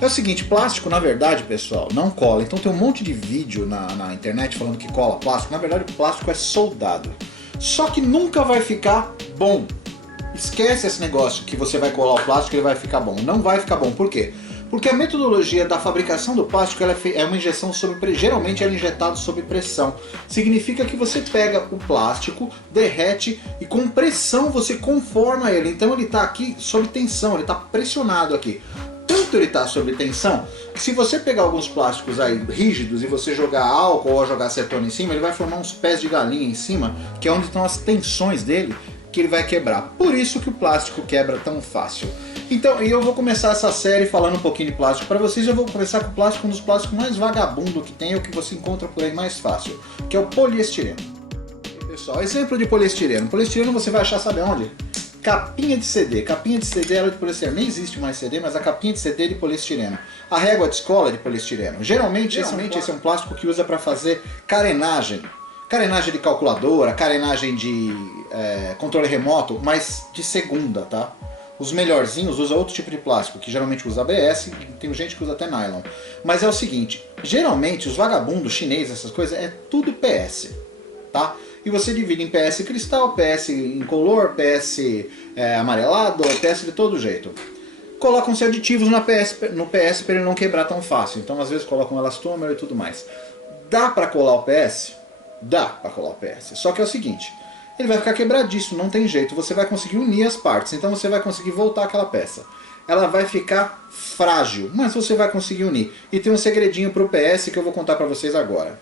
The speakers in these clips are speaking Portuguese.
É o seguinte, plástico na verdade, pessoal, não cola. Então tem um monte de vídeo na internet falando que cola plástico. Na verdade o plástico é soldado. Só que nunca vai ficar bom. Esquece esse negócio que você vai colar o plástico e ele vai ficar bom. Não vai ficar bom. Por quê? Porque a metodologia da fabricação do plástico é uma injeção geralmente ela é injetada sob pressão. Significa que você pega o plástico, derrete e com pressão você conforma ele. Então ele está aqui sob tensão, ele está pressionado aqui. Tanto ele está sob tensão que se você pegar alguns plásticos aí rígidos e você jogar álcool ou jogar acetona em cima, ele vai formar uns pés de galinha em cima, que é onde estão as tensões dele, que ele vai quebrar. Por isso que o plástico quebra tão fácil. Então, eu vou começar essa série falando um pouquinho de plástico para vocês. Eu vou começar com o plástico, um dos plásticos mais vagabundo que tem, é o que você encontra por aí mais fácil, que é o poliestireno. Pessoal, exemplo de poliestireno. Poliestireno você vai achar, sabe onde? Capinha de CD. Capinha de CD era de poliestireno. Nem existe mais CD, mas a capinha de CD é de poliestireno. A régua de escola é de poliestireno. Geralmente esse é um plástico que usa para fazer carenagem. Carenagem de calculadora, carenagem de controle remoto, mas de segunda, tá? Os melhorzinhos usam outro tipo de plástico, que geralmente usa ABS, tem gente que usa até nylon. Mas é o seguinte, geralmente os vagabundos chineses, essas coisas, é tudo PS, tá? E você divide em PS cristal, PS incolor, PS amarelado, PS de todo jeito. Colocam-se aditivos no PS para ele não quebrar tão fácil, então às vezes colocam elastômero e tudo mais. Dá para colar o PS? Dá para colar o PS, só que é o seguinte, ele vai ficar quebradiço, não tem jeito, você vai conseguir unir as partes, então você vai conseguir voltar aquela peça. Ela vai ficar frágil, mas você vai conseguir unir. E tem um segredinho para o PS que eu vou contar para vocês agora.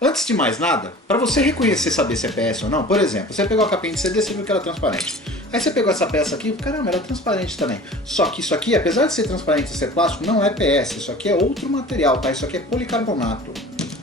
Antes de mais nada, para você reconhecer, saber se é PS ou não, por exemplo, você pegou a capinha de CD, você viu que ela é transparente. Aí você pegou essa peça aqui, caramba, ela é transparente também. Só que isso aqui, apesar de ser transparente e ser plástico, não é PS, isso aqui é outro material, tá? Isso aqui é policarbonato,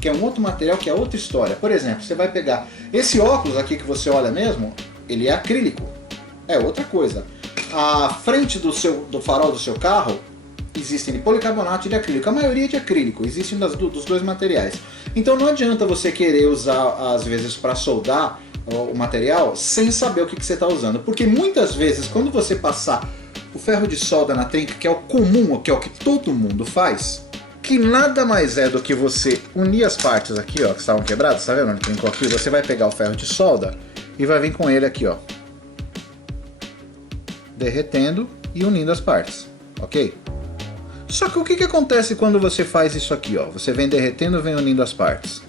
que é um outro material, que é outra história. Por exemplo, você vai pegar esse óculos aqui que você olha mesmo, ele é acrílico, é outra coisa. A frente do farol do seu carro existem de policarbonato e de acrílico, a maioria é de acrílico, existem dos dois materiais. Então não adianta você querer usar, às vezes, para soldar o material sem saber o que você está usando, porque muitas vezes quando você passar o ferro de solda na trinca, que é o comum, que é o que todo mundo faz, que nada mais é do que você unir as partes aqui, ó, que estavam quebradas, tá vendo? Trincou aqui, você vai pegar o ferro de solda e vai vir com ele aqui, ó, derretendo e unindo as partes, ok? Só que o que acontece quando você faz isso aqui, ó? Você vem derretendo, vem unindo as partes.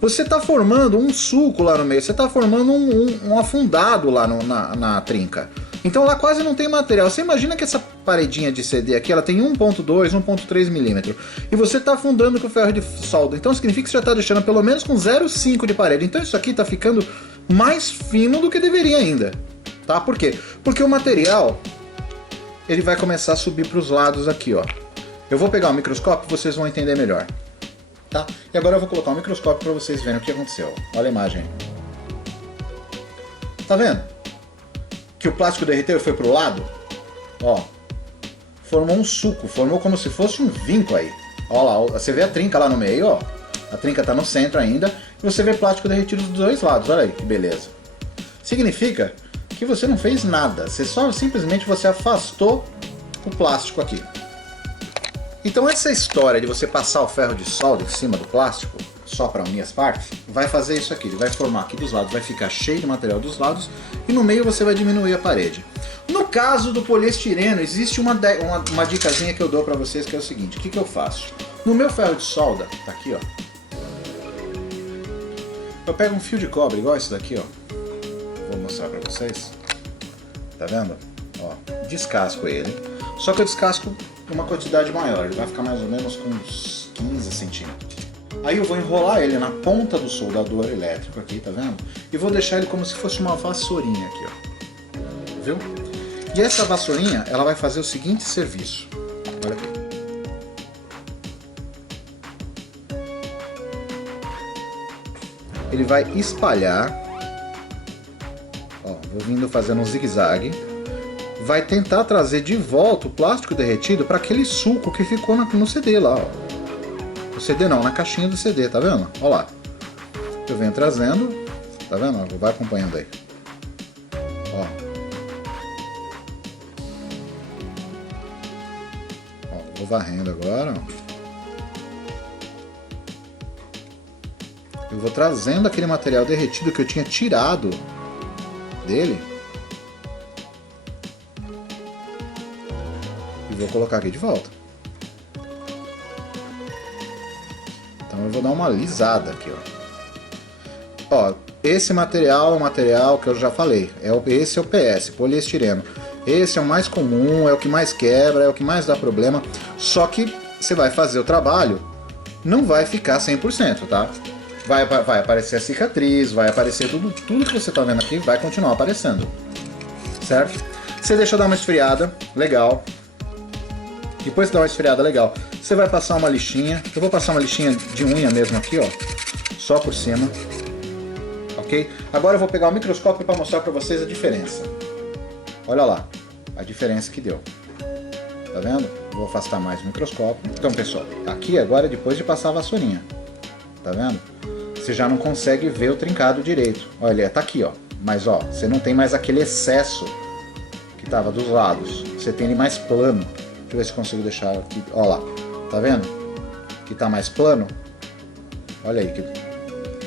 Você está formando um sulco lá no meio, você está formando um afundado lá na trinca. Então lá quase não tem material. Você imagina que essa paredinha de CD aqui, ela tem 1.2, 1.3 milímetro. E você está afundando com ferro de solda. Então significa que você já está deixando pelo menos com 0,5 de parede. Então isso aqui está ficando mais fino do que deveria ainda. Tá? Por quê? Porque o material, ele vai começar a subir para os lados aqui, ó. Eu vou pegar o microscópio e vocês vão entender melhor. Tá? E agora eu vou colocar o microscópio para vocês verem o que aconteceu. Olha a imagem. Tá vendo? Que o plástico derreteu e foi pro lado. Ó. Formou um suco, formou como se fosse um vinco aí. Ó lá, você vê a trinca lá no meio, ó. A trinca tá no centro ainda. E você vê plástico derretido dos dois lados. Olha aí que beleza. Significa que você não fez nada. Você simplesmente você afastou o plástico aqui. Então essa história de você passar o ferro de solda em cima do plástico, só para unir as partes, vai fazer isso aqui, ele vai formar aqui dos lados, vai ficar cheio de material dos lados, e no meio você vai diminuir a parede. No caso do poliestireno, existe uma dicasinha que eu dou para vocês, que é o seguinte, o que eu faço? No meu ferro de solda, tá aqui, ó, eu pego um fio de cobre, igual esse daqui, ó, vou mostrar para vocês, tá vendo? Ó, descasco ele, só que eu descasco uma quantidade maior, ele vai ficar mais ou menos com uns 15 centímetros. Aí eu vou enrolar ele na ponta do soldador elétrico aqui, tá vendo? E vou deixar ele como se fosse uma vassourinha aqui, ó. Viu? E essa vassourinha, ela vai fazer o seguinte serviço. Olha aqui. Ele vai espalhar, ó, vou vindo fazendo um zigue-zague. Vai tentar trazer de volta o plástico derretido para aquele suco que ficou no CD lá, ó. O CD não, na caixinha do CD, tá vendo? Ó lá. Eu venho trazendo, tá vendo? Vai acompanhando aí. Ó. Ó, Vou varrendo agora, ó. Eu vou trazendo aquele material derretido que eu tinha tirado dele. E vou colocar aqui de volta. Então eu vou dar uma alisada aqui, ó. Ó, esse material é o material que eu já falei. Esse é o PS, poliestireno. Esse é o mais comum, é o que mais quebra, é o que mais dá problema. Só que você vai fazer o trabalho, não vai ficar 100%, tá? Vai aparecer a cicatriz, vai aparecer tudo que você está vendo aqui, vai continuar aparecendo, certo? Você deixa dar uma esfriada, legal. Depois de dar uma esfriada legal, você vai passar uma lixinha. Eu vou passar uma lixinha de unha mesmo aqui, ó, só por cima, ok? Agora eu vou pegar o microscópio para mostrar para vocês a diferença. Olha lá, a diferença que deu. Tá vendo? Vou afastar mais o microscópio. Então, pessoal, aqui agora é depois de passar a vassourinha. Tá vendo? Você já não consegue ver o trincado direito. Olha, tá aqui, ó. Mas, ó, você não tem mais aquele excesso que tava dos lados. Você tem ele mais plano. Deixa eu ver se consigo deixar aqui. Ó lá. Tá vendo? Que tá mais plano. Olha aí.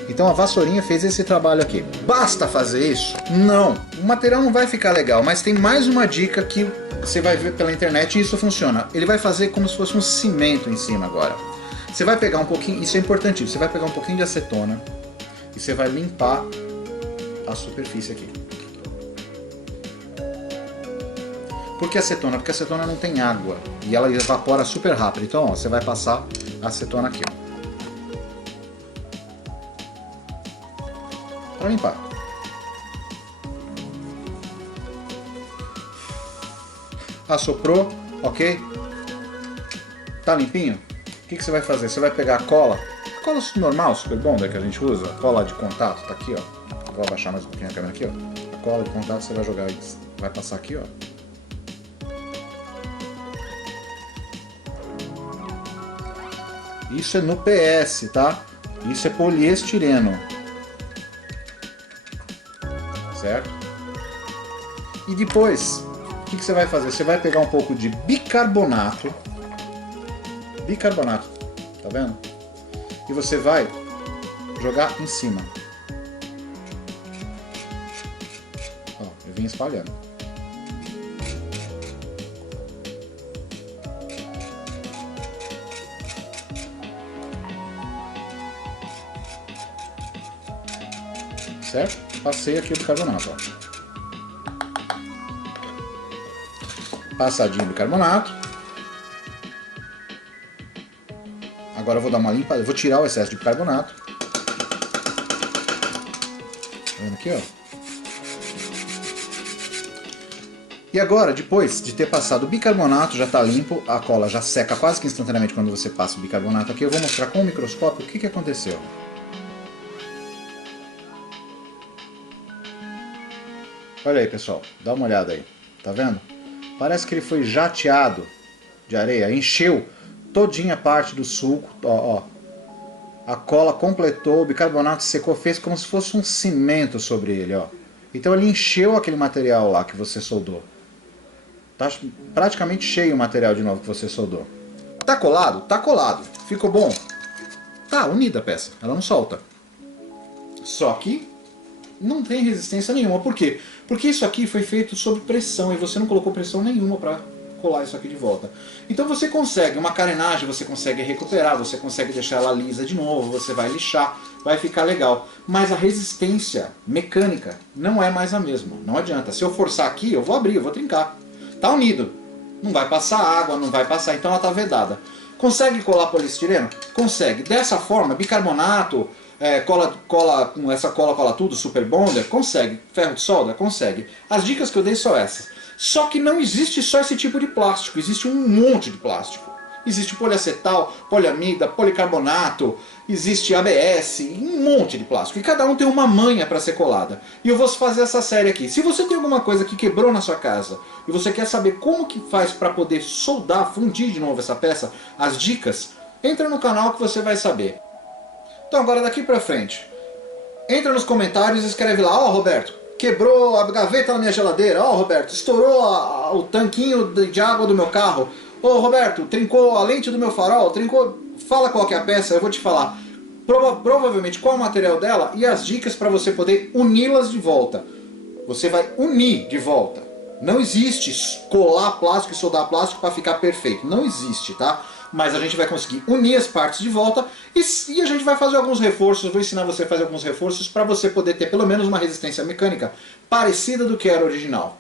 Então a vassourinha fez esse trabalho aqui. Basta fazer isso? Não. O material não vai ficar legal, mas tem mais uma dica que você vai ver pela internet e isso funciona. Ele vai fazer como se fosse um cimento em cima agora. Você vai pegar um pouquinho, isso é importantíssimo, você vai pegar um pouquinho de acetona e você vai limpar a superfície aqui. Por que acetona? Porque a acetona não tem água e ela evapora super rápido. Então, ó, você vai passar a acetona aqui, ó, para limpar. Assoprou, ok? Tá limpinho? O que você vai fazer? Você vai pegar a cola normal, Super Bonder que a gente usa, a cola de contato, tá aqui, ó. Vou abaixar mais um pouquinho a câmera aqui, ó. A cola de contato você vai jogar, vai passar aqui, ó. Isso é no PS, tá? Isso é poliestireno. Certo? E depois, o que você vai fazer? Você vai pegar um pouco de bicarbonato, tá vendo? E você vai jogar em cima. Ó, eu vim espalhando. Certo? Passei aqui o bicarbonato, ó. Passadinho o bicarbonato. Agora eu vou dar uma limpada, eu vou tirar o excesso de bicarbonato. Tá vendo aqui, ó? E agora, depois de ter passado o bicarbonato, já está limpo, a cola já seca quase que instantaneamente quando você passa o bicarbonato aqui. Eu vou mostrar com o microscópio o que aconteceu. Olha aí, pessoal, dá uma olhada aí, tá vendo? Parece que ele foi jateado de areia, encheu todinha a parte do sulco, ó. A cola completou, o bicarbonato secou, fez como se fosse um cimento sobre ele, ó. Então ele encheu aquele material lá que você soldou. Tá praticamente cheio o material de novo que você soldou. Tá colado? Tá colado. Ficou bom? Tá unida a peça, ela não solta. Só que não tem resistência nenhuma. Por quê? Porque isso aqui foi feito sob pressão e você não colocou pressão nenhuma para colar isso aqui de volta. Então você consegue, uma carenagem você consegue recuperar, você consegue deixar ela lisa de novo, você vai lixar, vai ficar legal. Mas a resistência mecânica não é mais a mesma, não adianta. Se eu forçar aqui, eu vou abrir, eu vou trincar. Tá unido, não vai passar água, não vai passar, então ela tá vedada. Consegue colar poliestireno? Consegue. Dessa forma, bicarbonato, essa cola cola tudo, Super Bonder, consegue. Ferro de solda, consegue. As dicas que eu dei são essas. Só que não existe só esse tipo de plástico, existe um monte de plástico. Existe poliacetal, poliamida, policarbonato, existe ABS, um monte de plástico. E cada um tem uma manha para ser colada. E eu vou fazer essa série aqui. Se você tem alguma coisa que quebrou na sua casa e você quer saber como que faz para poder soldar, fundir de novo essa peça, as dicas, entra no canal que você vai saber. Então agora daqui pra frente, entra nos comentários e escreve lá: ó, Roberto, quebrou a gaveta na minha geladeira, ó, Roberto, estourou o tanquinho de água do meu carro, Ô Roberto, trincou a lente do meu farol, trincou... Fala qual que é a peça, eu vou te falar provavelmente qual é o material dela e as dicas para você poder uni-las de volta. Você vai unir de volta. Não existe colar plástico e soldar plástico para ficar perfeito. Não existe, tá? Mas a gente vai conseguir unir as partes de volta e a gente vai fazer alguns reforços. Eu vou ensinar você a fazer alguns reforços para você poder ter pelo menos uma resistência mecânica parecida do que era original.